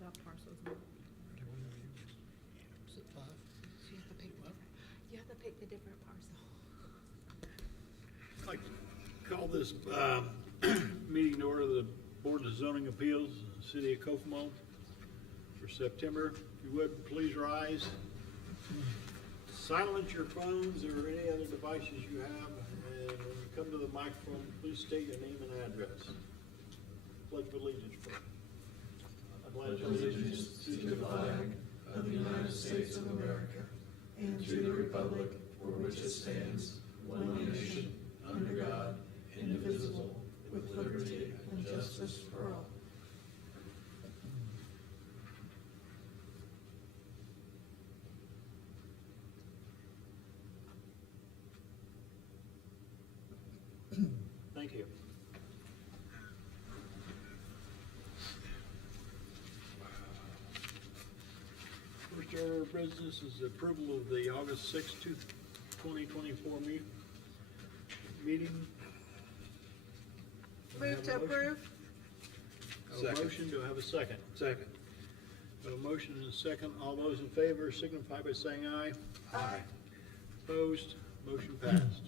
that parcel's not. Is it 5? So you have to pick the different parcel. I'd like to call this meeting to order of the Board of Zoning Appeals, in the City of Kokomo for September. If you would, please rise. Silence your phones or any other devices you have, and when you come to the microphone, please state your name and address. Pledge of allegiance, please. I pledge allegiance to the flag of the United States of America and to the republic for which it stands, one nation, under God, indivisible, with liberty and justice for all. Thank you. First order of business is the approval of the August 6, 2024 meeting. Do I have Move to a motion? approve. Have a motion, do I have a second? Second. Have a motion and a second. All those in favor signify by saying aye. Aye. Opposed? Motion passed.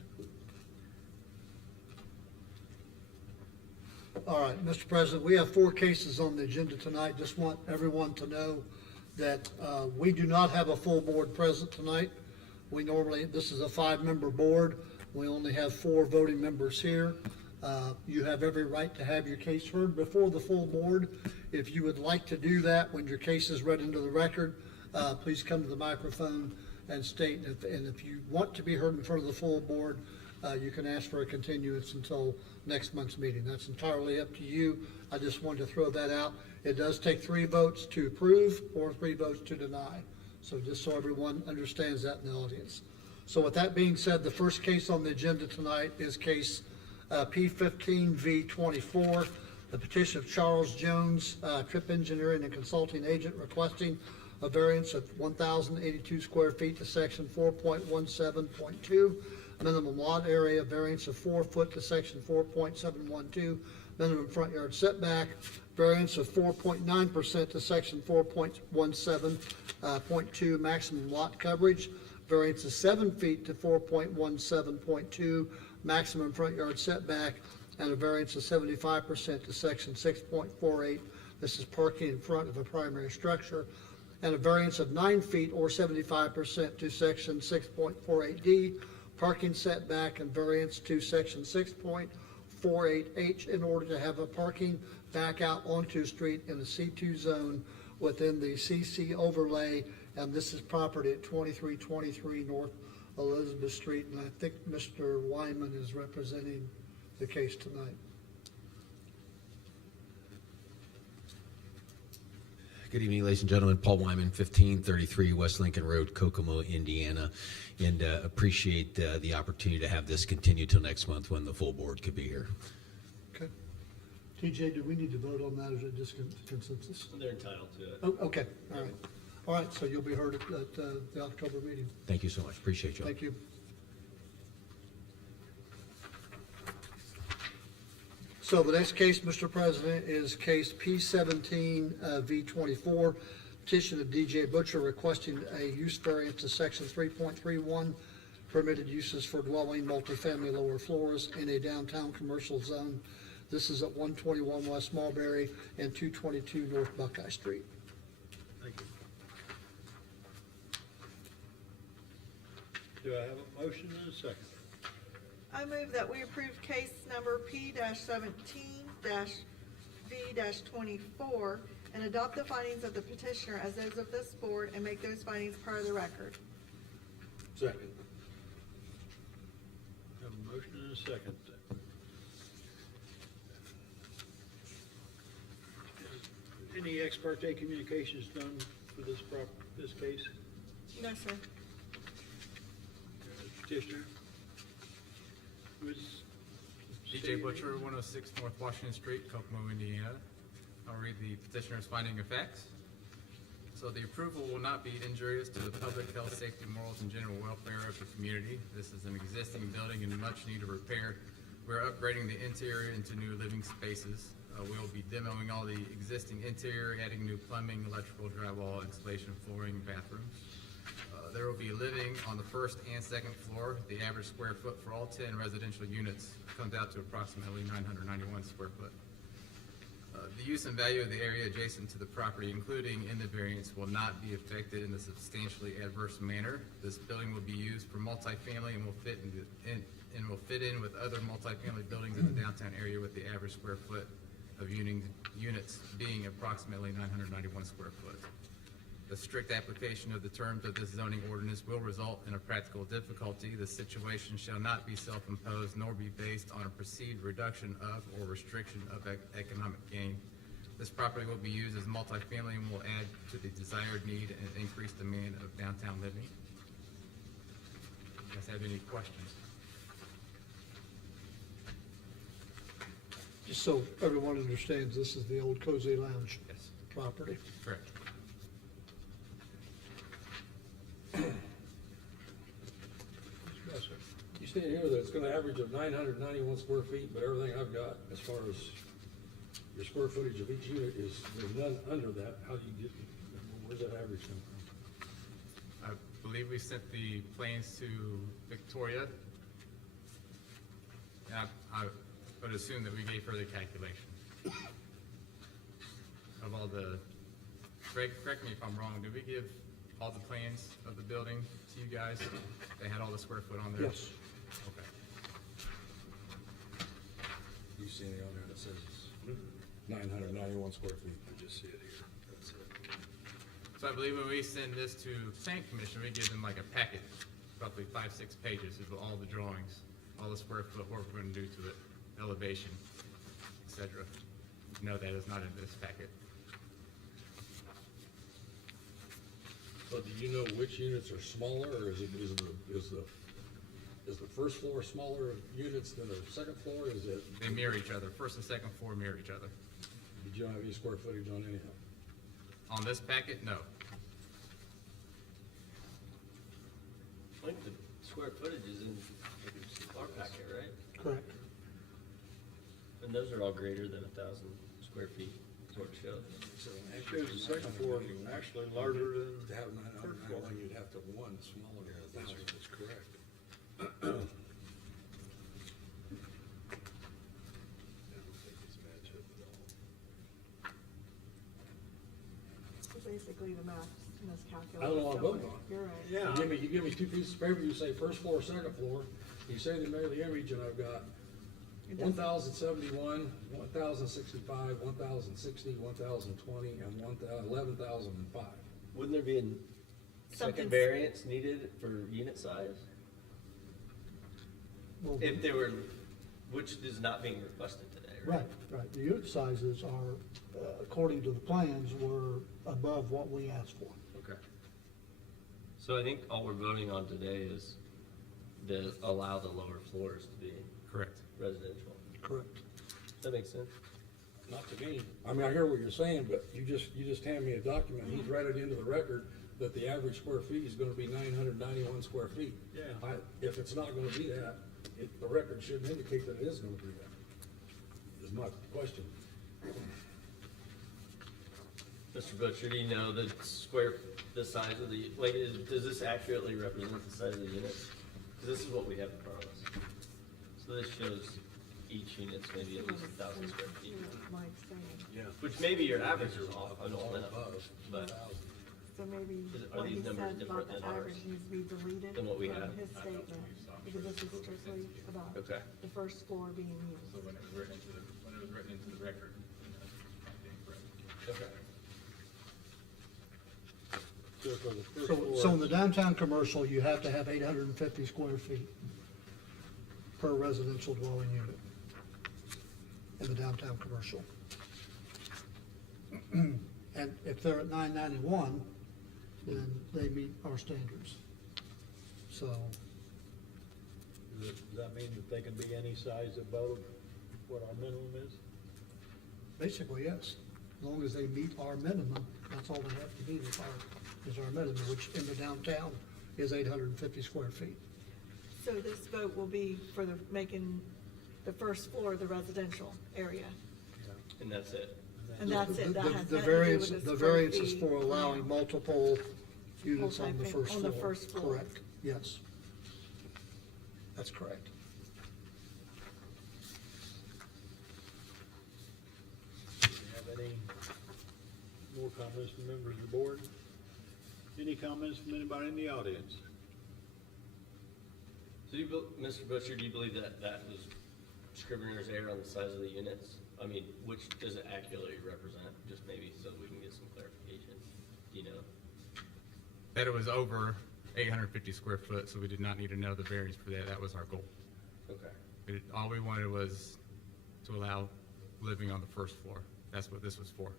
All right, Mr. President, we have 4 cases on the agenda tonight. Just want everyone to know that we do not have a full board present tonight. We normally, this is a 5-member board. We only have 4 voting members here. You have every right to have your case heard before the full board. If you would like to do that when your case is read into the record, please come to the microphone and state. And if you want to be heard in front of the full board, you can ask for a continuance until next month's meeting. That's entirely up to you. I just wanted to throw that out. It does take 3 votes to approve or 3 votes to deny. So just so everyone understands that in the audience. So with that being said, the first case on the agenda tonight is case P15V24, the petition of Charles Jones, Trip Engineering and Consulting Agent, requesting a variance of 1,082 square feet to section 4.17.2, minimum lot area variance of 4 foot to section 4.712, minimum front yard setback, variance of 4.9% to section 4.17.2, maximum lot coverage, variance of 7 feet to 4.17.2, maximum front yard setback, and a variance of 75% to section 6.48. This is parking in front of a primary structure, and a variance of 9 feet or 75% to section 6.48D, parking setback, and variance to section 6.48H in order to have a parking back out onto the street in the C2 zone within the CC overlay. And this is property at 2323 North Elizabeth Street, and I think Mr. Wyman is representing the case tonight. Good evening, ladies and gentlemen. Paul Wyman, 1533 West Lincoln Road, Kokomo, Indiana, and appreciate the opportunity to have this continue till next month when the full board could be here. Okay. TJ, do we need to vote on that, or is it just consensus? They're entitled to it. Oh, okay, all right. All right, so you'll be heard at the October meeting. Thank you so much. Appreciate you all. Thank you. So the next case, Mr. President, is case P17V24, petition of DJ Butcher requesting a use variance to section 3.31, permitted uses for dwelling multifamily lower floors in a downtown commercial zone. This is at 121 West Mulberry and 222 North Buckeye Street. Thank you. Do I have a motion and a second? I move that we approve case number P-17-V-24 and adopt the findings of the petitioner as those of this board and make those findings part of the record. Second. Have a motion and a second. Any ex parte communications done for this case? No, sir. Petitioner? Who is DJ Butcher, 106 North Washington Street, Kokomo, Indiana. I'll read the petitioner's finding of facts. So the approval will not be injurious to the public health, safety, morals, and general welfare of the community. This is an existing building in much need of repair. We're upgrading the interior into new living spaces. We will be demoing all the existing interior, adding new plumbing, electrical, drywall, installation, flooring, bathrooms. There will be living on the first and second floor. The average square foot for all 10 residential units comes out to approximately 991 square foot. The use and value of the area adjacent to the property, including in the variance, will not be affected in a substantially adverse manner. This building will be used for multifamily and will fit in with other multifamily buildings in the downtown area, with the average square foot of units being approximately 991 square foot. The strict application of the terms of this zoning ordinance will result in a practical difficulty. The situation shall not be self-imposed nor be based on a perceived reduction of or restriction of economic gain. This property will be used as multifamily and will add to the desired need and increased demand of downtown living. You guys have any questions? Just so everyone understands, this is the old Cozy Lounge Yes. property. Correct. You state here that it's gonna average of 991 square feet, but everything I've got as far as your square footage of each unit is, there's none under that. How do you get, where's that average come from? I believe we sent the plans to Victoria. And I would assume that we gave her the calculation of all the, Greg, correct me if I'm wrong, did we give all the plans of the building to you guys? They had all the square foot on there? Yes. Okay. You see anything on there that says it's 991 square feet? I just see it here. That's it. So I believe when we send this to planning commission, we give them like a packet, roughly 5-6 pages of all the drawings, all the square foot work we're gonna do to it, elevation, et cetera. No, that is not in this packet. So do you know which units are smaller, or is the first floor smaller units than the second floor? Is it, They mirror each other. First and second floor mirror each other. did you have any square footage on any of them? On this packet, no. I think the square footage is in our packet, right? Correct. And those are all greater than 1,000 square feet, is what it shows. It shows the second floor is actually larger than To have third floor. 991, you'd have to have one smaller. That's correct. So basically, the math miscalculated. I don't know what I'm voting on. You're right. Yeah. You give me two pieces of paper, you say first floor, second floor, you say the mirror image, and I've got It doesn't- 1,071, 1,065, 1,060, 1,020, and 11,005. Wouldn't there be a Something- second variance needed for unit size? Well, If they were, which is not being requested today, right? right. The unit sizes are, according to the plans, were above what we asked for. Okay. So I think all we're voting on today is to allow the lower floors to be Correct. residential. Correct. That makes sense. Not to me. I mean, I hear what you're saying, but you just hand me a document, he's read it into the record that the average square feet is gonna be 991 square feet. Yeah. If it's not gonna be that, the record shouldn't indicate that it is gonna be that, is my question. Mr. Butcher, do you know the size of the, does this accurately represent the size of the unit? 'Cause this is what we have in front of us. So this shows each unit's maybe at least 1,000 square feet, Mike's saying. which maybe your average is off, I don't know, but So maybe Are what he these numbers said different about the than ours? average needs to be deleted Than what we from have? his statement, because this is strictly about Okay. the first floor being used. So when it was written into the record, incorrect. Okay. So for the first So floor, in the downtown commercial, you have to have 850 square feet per residential dwelling unit in the downtown commercial. And if they're at 991, then they meet our standards. So, does that mean that they can be any size above what our minimum is? basically, yes, as long as they meet our minimum, that's all they have to be, is our minimum, which in the downtown is 850 square feet. So this vote will be for making the first floor the residential area. And that's it. And that's it, that has The nothing to do variance, with the square variance is feet. for allowing multiple units on the Multi-family- first on floor. the first floor. Correct, yes. That's correct. Do you have any more comments from members of the board? Any comments from anybody in the audience? So Mr. Butcher, do you believe that that was Scrivener's error on the size of the units? I mean, which does it accurately represent? Just maybe so we can get some clarification, you know? That it was over 850 square foot, so we did not need to know the variance for that. That was our goal. Okay. All we wanted was to allow living on the first floor. That's what this was for.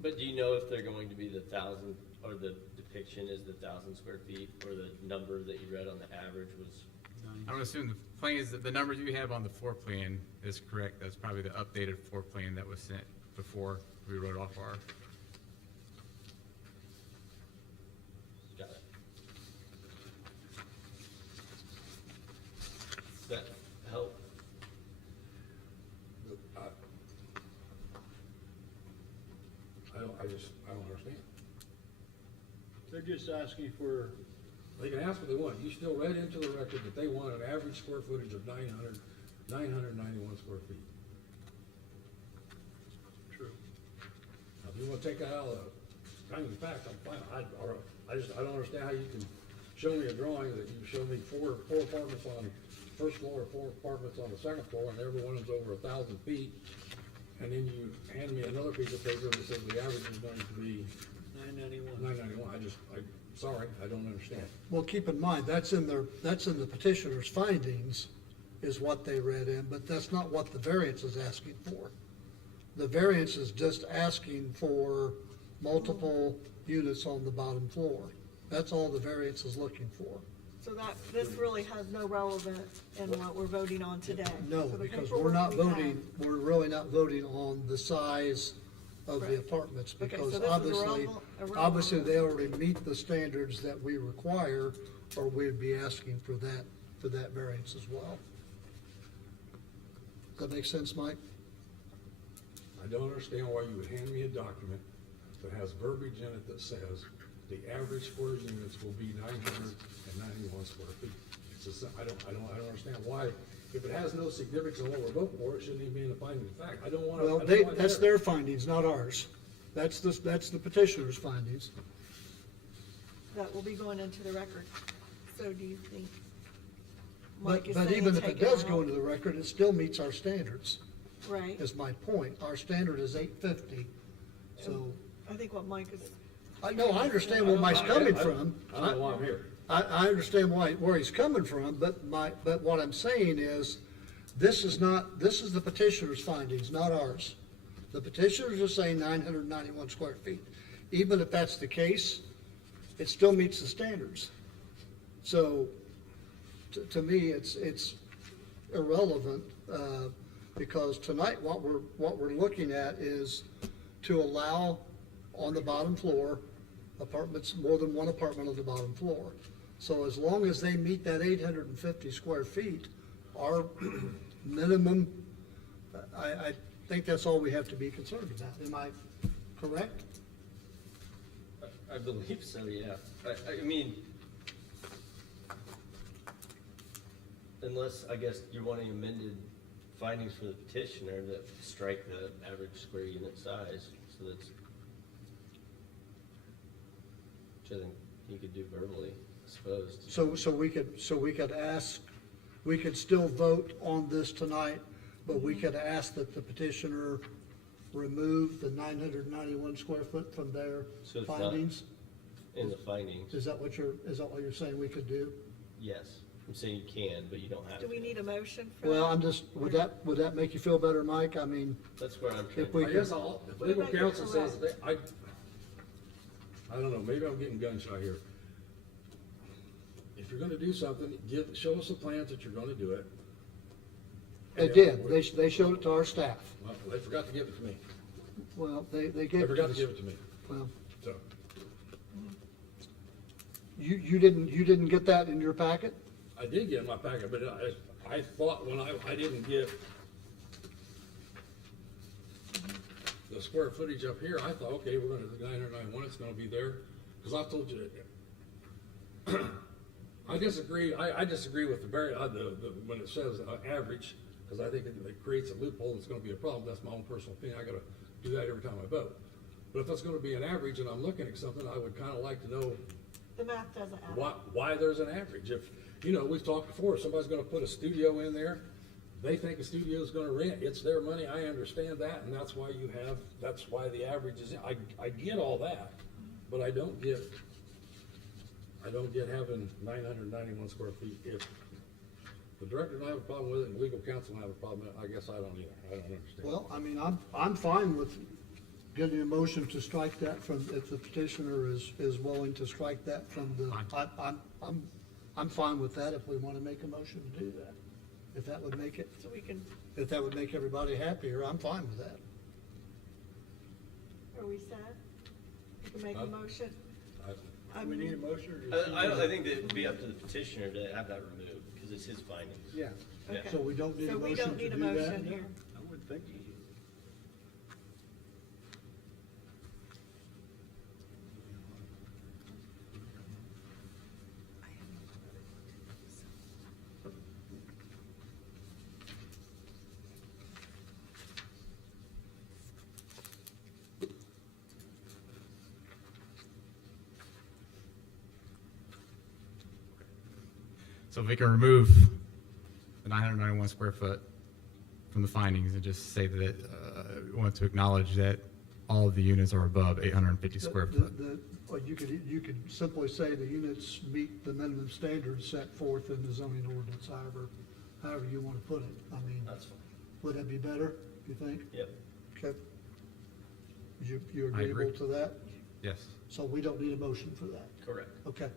But do you know if they're going to be the 1,000, or the depiction is the 1,000 square feet, or the number that you read on the average was? I would assume the plans, the numbers you have on the floor plan is correct. That's probably the updated floor plan that was sent before we wrote off our. Got it. Does that help? I don't understand. They're just asking for, They can ask what they want. You still read into the record that they want an average square footage of 991 square feet. true. Now, if you wanna take that out of the finding of fact, I'm fine. I don't understand how you can show me a drawing that you show me four apartments on the first floor, 4 apartments on the second floor, and every one of them's over 1,000 feet. And then you hand me another piece of paper that says the average is going to be 991. 991. Sorry, I don't understand. Well, keep in mind, that's in the petitioner's findings, is what they read in, but that's not what the variance is asking for. The variance is just asking for multiple units on the bottom floor. That's all the variance is looking for. So this really has no relevance in what we're voting on today. No, So the because we're paperwork not we have- voting, we're really not voting on the size of the Right. apartments, Okay, so because this is obviously, irrelevant. obviously they already meet the standards that we require, or we'd be asking for that variance as well. Does that make sense, Mike? I don't understand why you would hand me a document that has verbiage in it that says the average square units will be 991 square feet. It's just, I don't understand why, if it has no significance on what we're voting for, it shouldn't even be in the finding of fact. I don't want to. Well, that's their findings, not ours. That's the petitioner's findings. That will be going into the record. So do you think Mike But, is but saying even if take it does out? go into the record, it still meets our standards, Right. is my point. Our standard is 850, so. I think what Mike is, I know, I understand where Mike's coming from. I don't know why I'm here. I understand where he's coming from, but what I'm saying is, this is the petitioner's findings, not ours. The petitioners are saying 991 square feet. Even if that's the case, it still meets the standards. So, to me, it's irrelevant, because tonight, what we're looking at is to allow on the bottom floor, apartments, more than one apartment on the bottom floor. So as long as they meet that 850 square feet, our minimum, I think that's all we have to be concerned about. Am I correct? I believe so, yeah. I mean, unless, I guess, you're wanting amended findings for the petitioner that strike the average square unit size, so that's, which I think you could do verbally, I suppose. So we could ask, we could still vote on this tonight, but we could ask that the petitioner remove the 991 square foot from their So it's not- findings? In the findings, Is that what you're saying we could do? yes. I'm saying you can, but you don't have to. do we need a motion for that? Well, I'm just, would that make you feel better, Mike? I mean, That's where I'm trying if we I to. guess if legal But you're counsel says, correct. I don't know, maybe I'm getting gun shy here. If you're gonna do something, show us the plans that you're gonna do it. they did, they showed it to our staff. Well, they forgot to give it to me. Well, they They gave it forgot to to give us. it to me, Well, so. you didn't get that in your packet? I did get in my packet, but I thought when I didn't get, the square footage up here, I thought, okay, we're gonna do 991, it's gonna be there, cause I've told you that. I disagree with when it says average, cause I think it creates a loophole, it's gonna be a problem, that's my own personal opinion, I gotta do that every time I vote. But if it's gonna be an average and I'm looking at something, I would kinda like to know The math doesn't add up. why there's an average. If, we've talked before, if somebody's gonna put a studio in there, they think a studio's gonna rent, it's their money, I understand that, and that's why the average is, I get all that, but I don't get having 991 square feet. If the director don't have a problem with it and legal counsel don't have a problem with it, I guess I don't either, I don't understand. Well, I mean, I'm fine with getting a motion to strike that from, if the petitioner is willing to strike that from the, I'm fine with that if we wanna make a motion to do that. If that would make it, So we can, if that would make everybody happier, I'm fine with that. are we set? You can make a motion. I- Do we need a motion or? just- I think that it would be up to the petitioner to have that removed, because it's his findings. Yeah. Okay. So we don't need a So we motion don't to need a do that? motion here. I would think you. So if we can remove the 991 square foot from the findings and just say that we want to acknowledge that all of the units are above 850 square foot. Or you could simply say the units meet the minimum standards set forth in the zoning ordinance, however you wanna put it. I mean, That's fine. would that be better, you think? Yep. Okay. You I agree. agreeable to that? Yes. So we don't need a motion for that? Correct. Okay.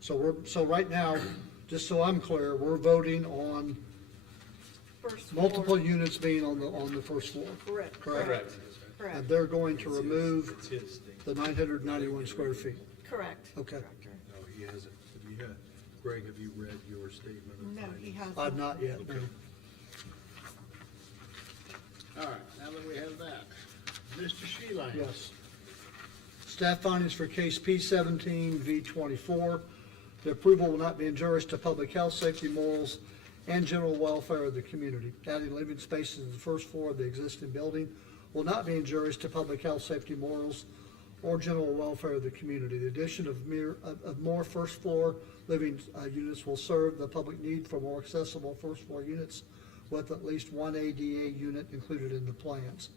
So right now, just so I'm clear, we're voting on First floor. multiple units being on the first floor. Correct. Correct. And Correct. they're going to remove the 991 square feet. Correct. Okay. Director. No, he hasn't. Greg, have you read your statement of No, he findings? hasn't. I've not yet, no. All right, now that we have that, Mr. Sheehan. Yes. Staff findings for case P17 V24. The approval will not be injurious to public health, safety, morals, and general welfare of the community. Adding living spaces to the first floor of the existing building will not be injurious to public health, safety, morals, or general welfare of the community. The addition of more first floor living units will serve the public need for more accessible first floor units with at least one ADA unit included in the plans.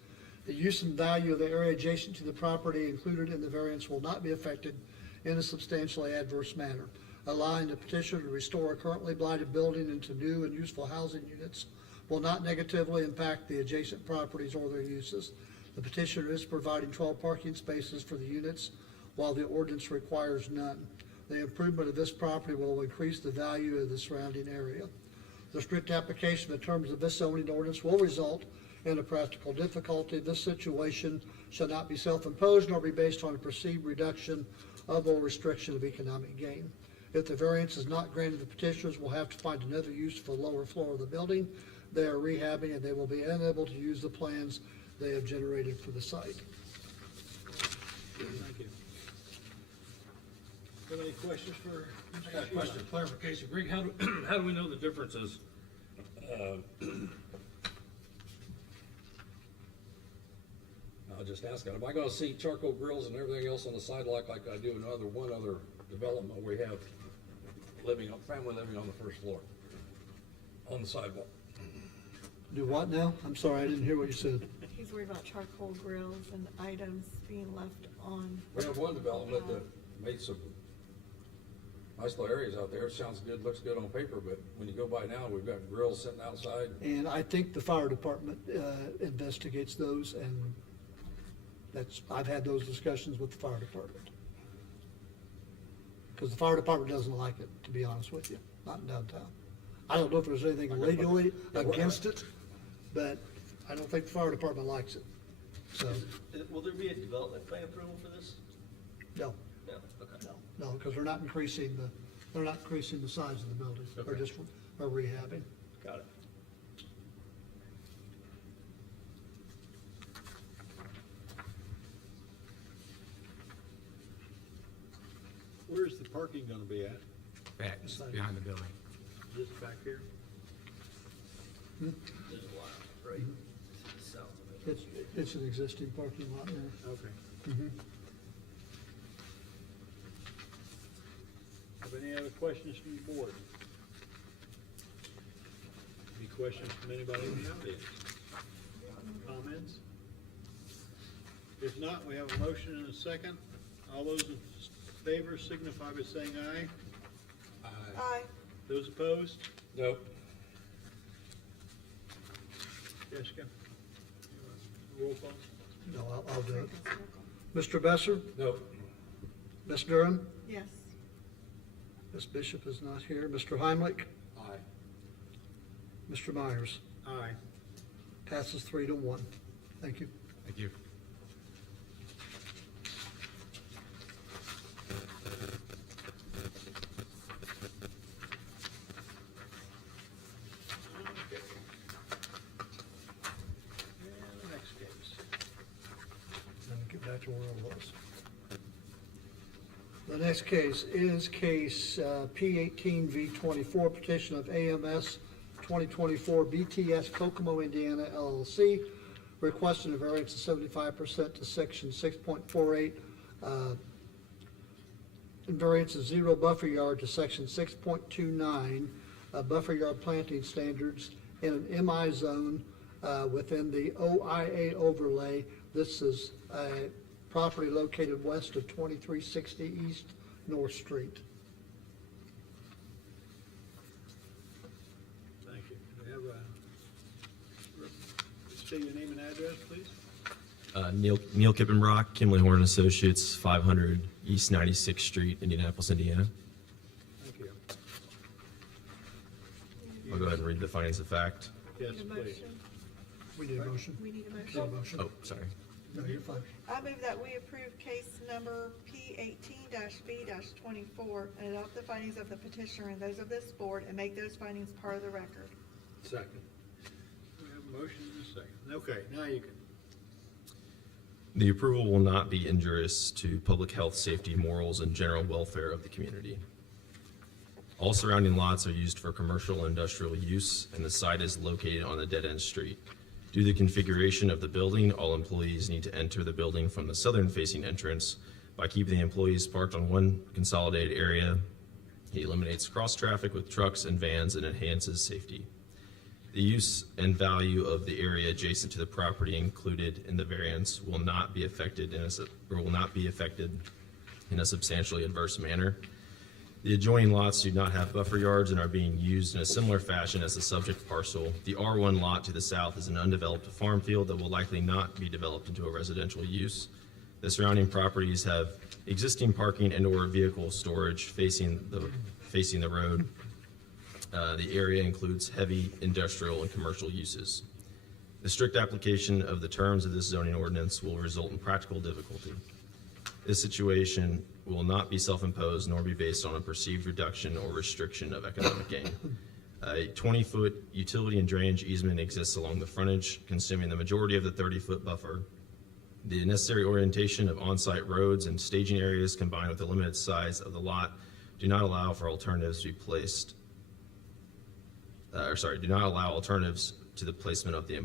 The use and value of the area adjacent to the property included in the variance will not be affected in a substantially adverse manner. Allowing the petitioner to restore a currently blighted building into new and useful housing units will not negatively impact the adjacent properties or their uses. The petitioner is providing 12 parking spaces for the units, while the ordinance requires none. The improvement of this property will increase the value of the surrounding area. The strict application of the terms of this zoning ordinance will result in a practical difficulty. This situation shall not be self-imposed nor be based on a perceived reduction of or restriction of economic gain. If the variance is not granted, the petitioners will have to find another use for the lower floor of the building. They are rehabbing and they will be unable to use the plans they have generated for the site. Thank you. Have any questions for I got a question, clarification. Greg, how do we know the differences? I'll just ask it. Am I gonna see charcoal grills and everything else on the sidewalk like I do in one other development where we have family living on the first floor? On the sidewalk? Do what now? I'm sorry, I didn't hear what you said. He's worried about charcoal grills and items being left on. We have one development that made some nice little areas out there. It sounds good, looks good on paper, but when you go by now, we've got grills sitting outside. And I think the fire department investigates those, and I've had those discussions with the fire department. Because the fire department doesn't like it, to be honest with you, not in downtown. I don't know if there's anything legally against it, but I don't think the fire department likes it. So, Will there be a development plan approval for this? no, No, okay. no, because they're not increasing the size of the building. They're Okay. just rehabbing. Got it. Where's the parking gonna be at? Back, behind the building. Just back here? There's a lot, right, to the south of it. It's an existing parking lot now. Okay. Have any other questions from the board? Any questions from anybody in the audience? Comments? If not, we have a motion and a second. All those in favor signify by saying aye. Aye. Those opposed? Nope. Jessica? Roll call? No, I'll do it. Mr. Besser? Nope. Ms. Durham? Yes. Ms. Bishop is not here. Mr. Heimlich? Aye. Mr. Myers? Aye. Passes 3-1. Thank you. Thank you. Okay. And the next case. Let me get back to where I was. The next case is case P18V24, petition of AMS 2024 BTS Kokomo, Indiana LLC, requesting a variance of 75% to section 6.48, and variance of 0 buffer yard to section 6.29, buffer yard planting standards in an MI zone within the OIA overlay. This is a property located west of 2360 East North Street. Thank you. Do we have state your name and address, please? Neil Kippenbrock, Kimley Horn Associates, 500 East 96th Street, Indianapolis, Indiana. Thank you. I'll go ahead and read the findings of fact. Yes, Need a please. motion? We need a motion? We need a Need a motion? motion? Oh, sorry. No, you're fine. I move that we approve case number P18-B-24 and adopt the findings of the petitioner and those of this board and make those findings part of the record. Second. We have a motion and a second. Okay, now you can. The approval will not be injurious to public health, safety, morals, and general welfare of the community. All surrounding lots are used for commercial and industrial use, and the site is located on a dead-end street. Due to the configuration of the building, all employees need to enter the building from the southern-facing entrance. By keeping the employees parked on one consolidated area, he eliminates cross-traffic with trucks and vans and enhances safety. The use and value of the area adjacent to the property included in the variance will not be affected in a substantially adverse manner. The adjoining lots do not have buffer yards and are being used in a similar fashion as the subject parcel. The R1 lot to the south is an undeveloped farm field that will likely not be developed into a residential use. The surrounding properties have existing parking and/or vehicle storage facing the road. The area includes heavy industrial and commercial uses. The strict application of the terms of this zoning ordinance will result in practical difficulty. This situation will not be self-imposed nor be based on a perceived reduction or restriction of economic gain. A 20-foot utility and drainage easement exists along the frontage, consuming the majority of the 30-foot buffer. The necessary orientation of on-site roads and staging areas combined with the limited size of the lot do not allow for alternatives to be placed, do not allow alternatives to the placement of the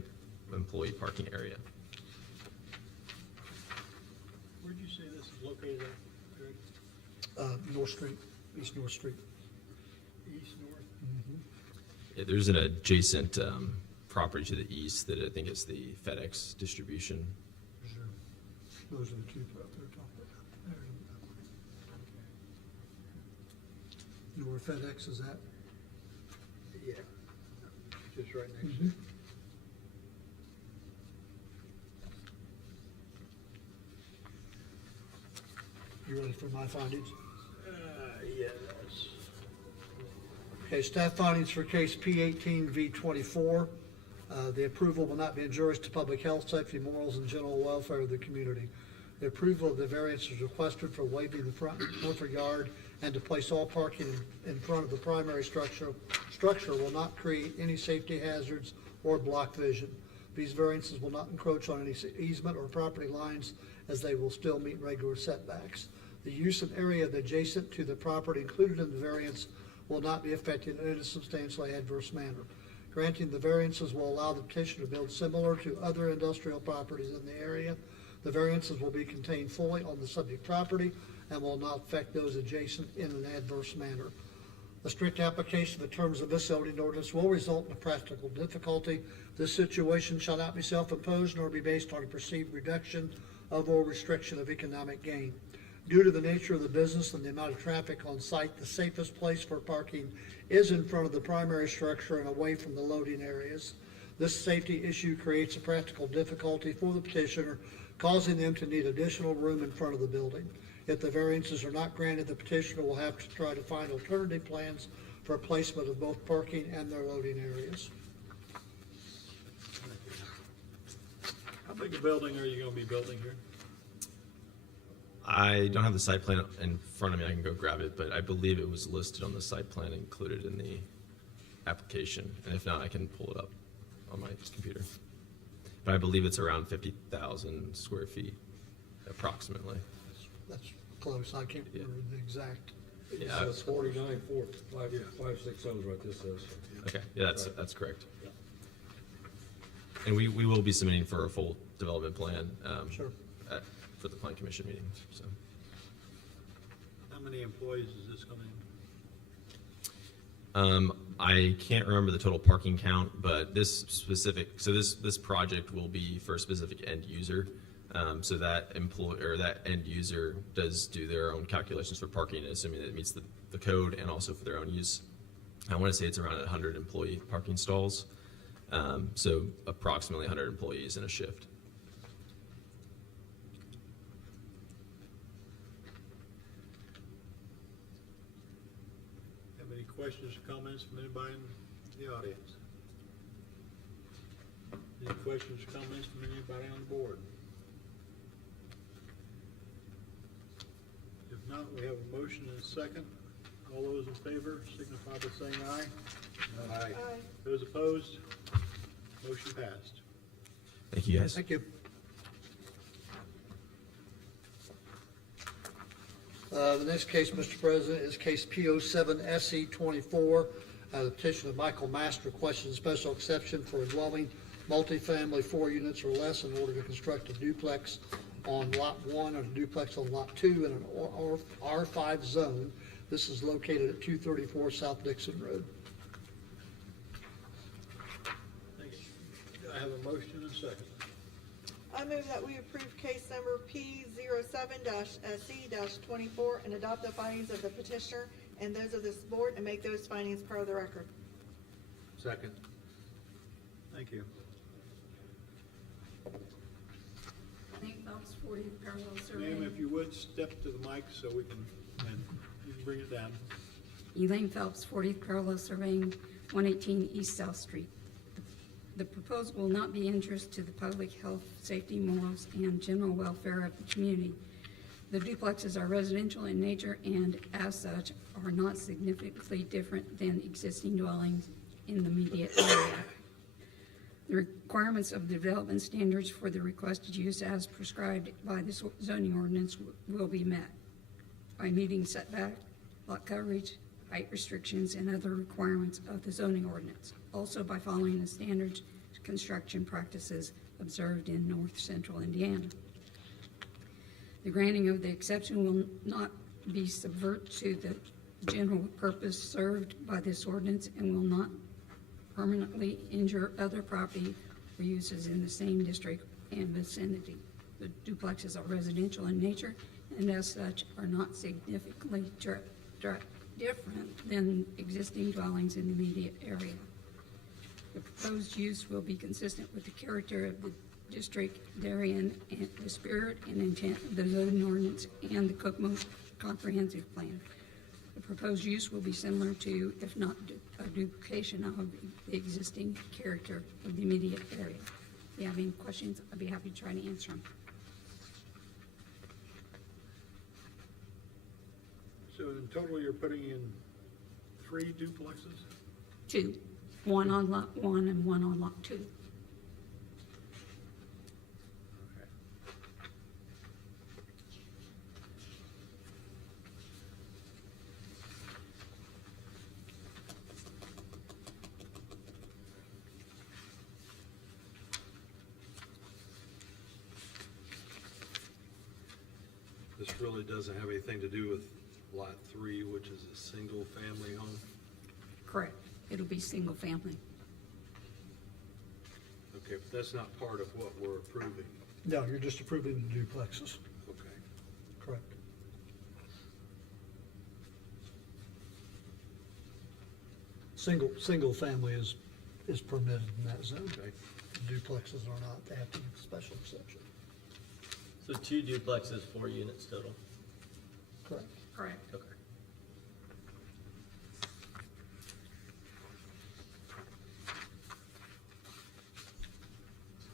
employee parking area. Where'd you say this is located at, Greg? North Street, East North Street. East, north? Yeah, there's an adjacent property to the east that I think is the FedEx distribution. Those are the two up there talking about. You know where FedEx is at? Yeah. Just right next to it. You ready for my findings? Yes. Okay, staff findings for case P18V24. The approval will not be injurious to public health, safety, morals, and general welfare of the community. The approval of the variance is requested for waiving the front buffer yard and to place all parking in front of the primary structure. Structure will not create any safety hazards or block vision. These variances will not encroach on any easement or property lines as they will still meet regular setbacks. The use and area adjacent to the property included in the variance will not be affected in a substantially adverse manner. Granting the variances will allow the petitioner to build similar to other industrial properties in the area. The variances will be contained fully on the subject property and will not affect those adjacent in an adverse manner. A strict application of the terms of this zoning ordinance will result in a practical difficulty. This situation shall not be self-imposed nor be based on a perceived reduction of or restriction of economic gain. Due to the nature of the business and the amount of traffic on site, the safest place for parking is in front of the primary structure and away from the loading areas. This safety issue creates a practical difficulty for the petitioner, causing them to need additional room in front of the building. If the variances are not granted, the petitioner will have to try to find alternative plans for placement of both parking and their loading areas. How big a building are you gonna be building here? I don't have the site plan in front of me. I can go grab it, but I believe it was listed on the site plan included in the application. And if not, I can pull it up on my computer. But I believe it's around 50,000 square feet, approximately. That's close. I can't remember the exact. It Yeah. says 49, 560 is what this says. Okay, yeah, that's correct. And we will be submitting for a full development plan. Sure. For the plan commission meeting, so. How many employees is this gonna? I can't remember the total parking count, but this project will be for a specific end user. So that that end user does do their own calculations for parking, assuming that it meets the code and also for their own use. I want to say it's around 100 employee parking stalls. So approximately 100 employees in a shift. Have any questions or comments from anybody in the audience? Any questions or comments from anybody on the board? If not, we have a motion and a second. All those in favor signify by saying aye. Aye. Those opposed? Motion passed. Thank you, guys. Thank you. The next case, Mr. President, is case P07SE24. The petition of Michael Mast requesting a special exception for a dwelling, multifamily, 4 units or less in order to construct a duplex on Lot 1 and a duplex on Lot 2 in an R5 zone. This is located at 234 South Dixon Road. Thank you. Do I have a motion and a second? I move that we approve case number P07-SE-24 and adopt the findings of the petitioner and those of this board and make those findings part of the record. Second. Thank you. Elaine Phelps, 40 parallel Ma'am, surveying. if you would, step to the mic so we can, and you can bring it down. Elaine Phelps, 40th parallel surveying, 118 East South Street. The proposal will not be interest to the public health, safety, morals, and general welfare of the community. The duplexes are residential in nature and, as such, are not significantly different than existing dwellings in the immediate area. The requirements of the development standards for the requested use as prescribed by the zoning ordinance will be met by meeting setback, lot coverage, height restrictions, and other requirements of the zoning ordinance. Also by following the standards construction practices observed in north central Indiana. The granting of the exception will not be subvert to the general purpose served by this ordinance and will not permanently injure other property or uses in the same district and vicinity. The duplexes are residential in nature and as such are not significantly different than existing dwellings in the immediate area. The proposed use will be consistent with the character of the district therein and the spirit and intent of the zoning ordinance and the Kokomo comprehensive plan. The proposed use will be similar to, if not a duplication of, the existing character of the immediate area. If you have any questions, I'd be happy to try to answer them. So in total, you're putting in 3 duplexes? 2, one on lot 1 and one on lot 2. This really doesn't have anything to do with lot 3, which is a single-family home? Correct. It'll be single family. Okay, but that's not part of what we're approving. No, you're just approving the duplexes, Okay. correct? Single family is permitted in that zone. Okay. Duplexes are not, they have to get a special exception. So 2 duplexes, 4 units total. Correct. Correct. Okay.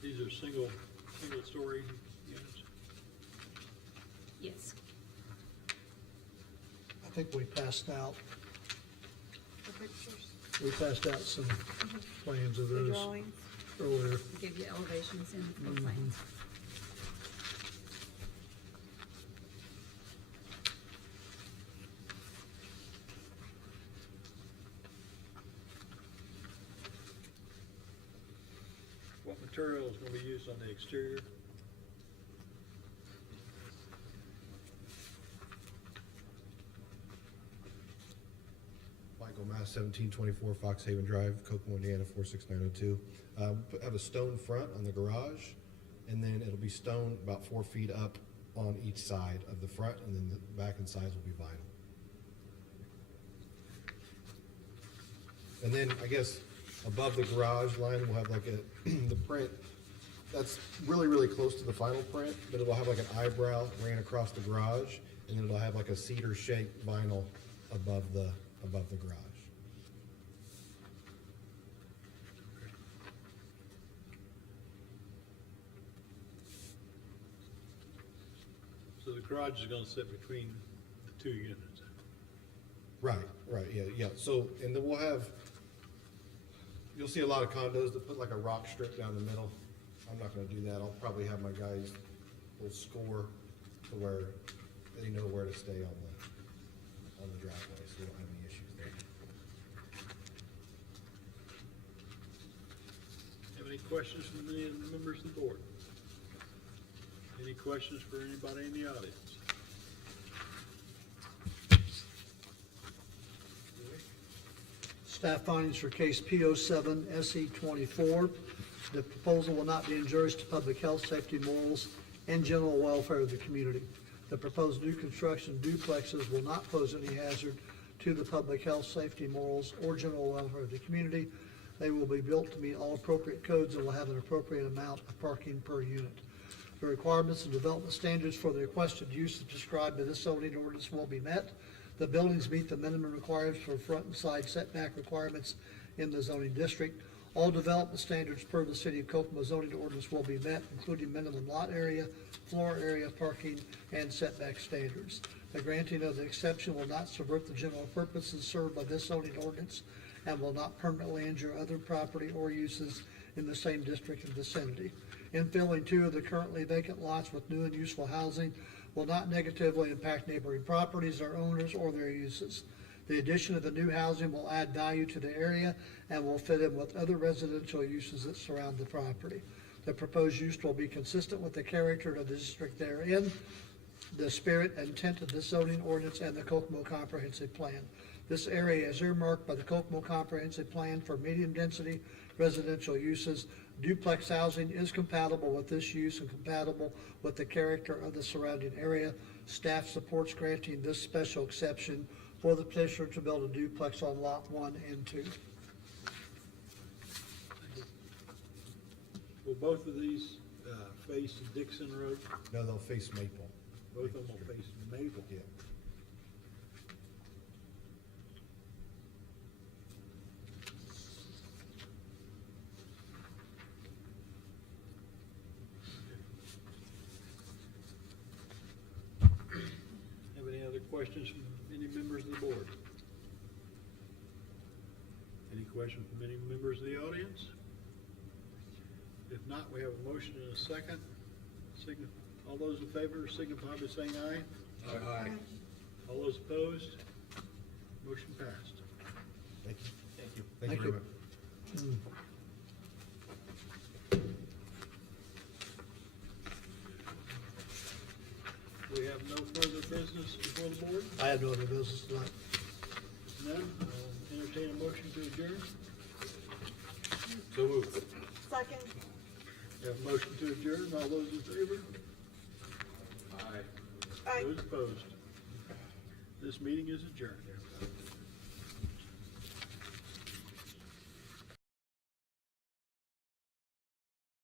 These are single-story units. Yes. I think we passed out The pictures, some plans of the those drawings. earlier. Give you elevations and floor plans. What material is gonna be used on the exterior? Michael Mass, 1724 Fox Haven Drive, Kokomo, Indiana, 46902. Have a stone front on the garage, and then it'll be stone about 4 feet up on each side of the front, and then the back and sides will be vinyl. And then, I guess, above the garage line, we'll have like the print, that's really, really close to the final print, but it'll have like an eyebrow ran across the garage, and then it'll have like a cedar-shaped vinyl above the garage. So the garage is gonna sit between the 2 units. Right, yeah. So, and then we'll have, you'll see a lot of condos that put like a rock strip down the middle. I'm not gonna do that. I'll probably have my guys will score to where they know where to stay on the driveway, so we don't have any issues there. Have any questions from any of the members of the board? Any questions for anybody in the audience? Staff findings for case P07 SE 24. The proposal will not be injurious to public health, safety, morals, and general welfare of the community. The proposed new construction duplexes will not pose any hazard to the public health, safety, morals, or general welfare of the community. They will be built to meet all appropriate codes and will have an appropriate amount of parking per unit. The requirements and development standards for the requested use described by this zoning ordinance will be met. The buildings meet the minimum requirements for front and side setback requirements in the zoning district. All development standards per the City of Kokomo zoning ordinance will be met, including minimum lot area, floor area, parking, and setback standards. The granting of the exception will not subvert the general purposes served by this zoning ordinance and will not permanently injure other property or uses in the same district and vicinity. Infilling 2 of the currently vacant lots with new and useful housing will not negatively impact neighboring properties, their owners, or their uses. The addition of the new housing will add value to the area and will fit in with other residential uses that surround the property. The proposed use will be consistent with the character of the district therein, the spirit and intent of the zoning ordinance, and the Kokomo Comprehensive Plan. This area is earmarked by the Kokomo Comprehensive Plan for medium-density residential uses. Duplex housing is compatible with this use and compatible with the character of the surrounding area. Staff supports granting this special exception for the petitioner to build a duplex on Lot 1 and 2. Will both of these face Dixon Road? No, they'll face Maple. Both of them will face Maple? Yeah. Have any other questions from any members of the board? Any questions from any members of the audience? If not, we have a motion and a second. All those in favor signify by saying aye. Aye. All those opposed? Motion passed. Thank you. Thank you. Thank you Thank very you. much. we have no further business before the board. I have no other business tonight. None, I'll entertain a motion to adjourn. So moved. Second. We have a motion to adjourn, all those in favor? Aye. Those opposed? This meeting is adjourned.